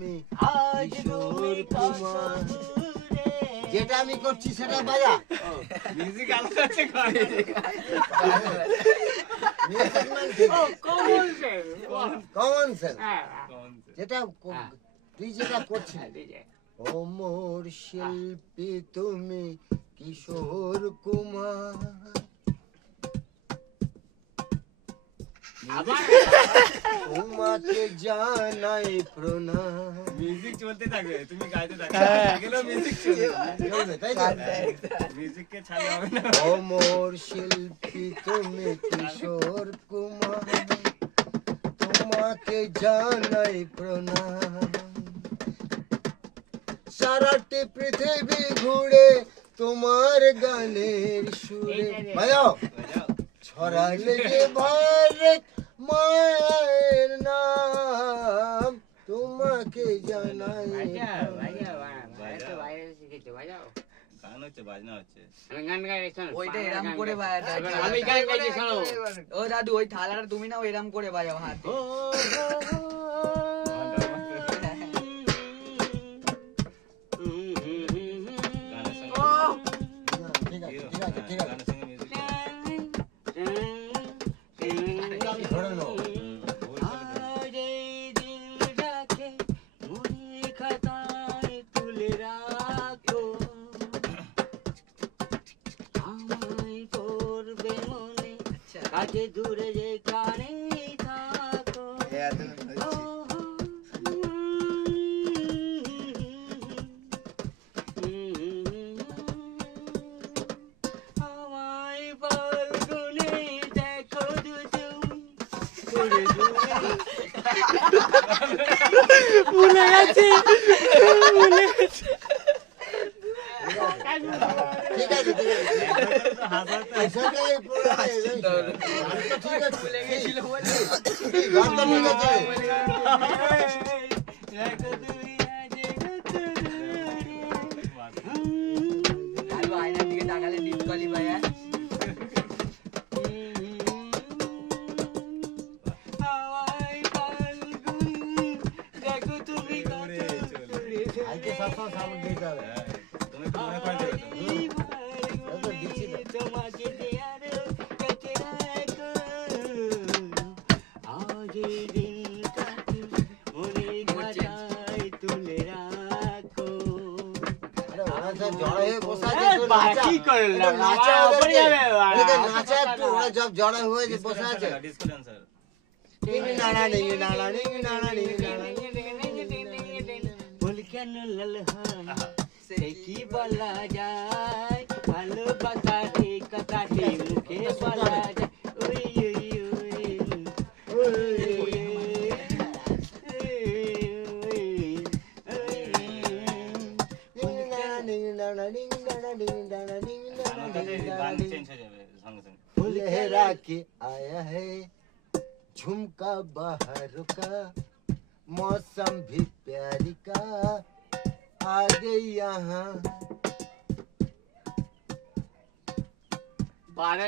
কিশোর কুমার। যেটা আমি করছি সেটা বাজা। মিউজিক আলাদা আছে কমন সেন্স। যেটা তুই যেটা করছিস, ও মোর শিল্পী তুমি কিশোর কুমার। তোমাকে জানাই প্রণাম। মিউজিক চলতে থাকবে, তুমি গাইতে থাকবে, গেলেও মিউজিক চলবে, তাই তো? মিউজিককে ছাড়া হবে না। ও মোর শিল্পী তুমি কিশোর কুমার, তোমাকে জানাই প্রণাম। সারাটি পৃথিবী ঘুরে তোমার গানের সুরে বাজাও ছড়ালে যে ভারত মায়ের নাম, তোমাকে জানাই। গান হচ্ছে, বাজনা হচ্ছে। ওইটা এরম করে বাজাতে। আমি গান গাইছি শোনো। ও দাদু ওই থালাটা তুমি না এরম করে বাজাও হাতে। গানের সঙ্গে ঠিক আছে ঠিক আছে ঠিক আছে, গানের সঙ্গে মিউজিক আমি ধরে নেবো। কাছে দূরে যে কানে থাকো আমায় ফাল্গুনে দেখো তুমি ভুলে গেছে ঠিক আছে ঠিক আছে, এসবেই পুরো এই গানটা ঠিক আছে, ভুলে গেছিল বলে। এই গানটা ঠিক আছে। দাদু আয়নার দিকে তাকালে ডিপকলি বাজায়। আজকে সবসময় সামনে দিতে হবে। তুমি একটু মনে করে দেবে তো। তো দিচ্ছি তো। তোমাকে দেয়ার কাছে রাখো আজ এই দিনটাকে মনের খাতায় তুলে রাখো। আরে ওরা সব জড়ো হয়ে বসে আছে, এই তো বাবা, নাচা। কি করলেন? একটু নাচা বাবা, ওদেরকে। পড়ে যাবে বাবা। ওদেরকে নাচা একটু, ওরা সব জড়ো হয়ে বসে আছে। Disco dancer. ডিঙি নাড়া, ডিঙি নাড়া, ডিঙি নাড়া, ডিঙি নাড়া। বল কেন লাল হয় সে কি বলা যায়, ভালোবাসার এই কথাটি মুখে বলা যায়। ওই ওই ওই ডিঙি নাড়া, ডিঙি নাড়া, ডিঙি নাড়া, ডিঙি নাড়া, ডিঙি নাড়া, গানটাতে ডিঙি নাড়া, গান ডিঙি চেঞ্জ হয়ে যাবে সঙ্গে সঙ্গে। लहरा के आया है झुमका बाहर का, मौसम भी प्यारी का आ गई यहाँ। বারে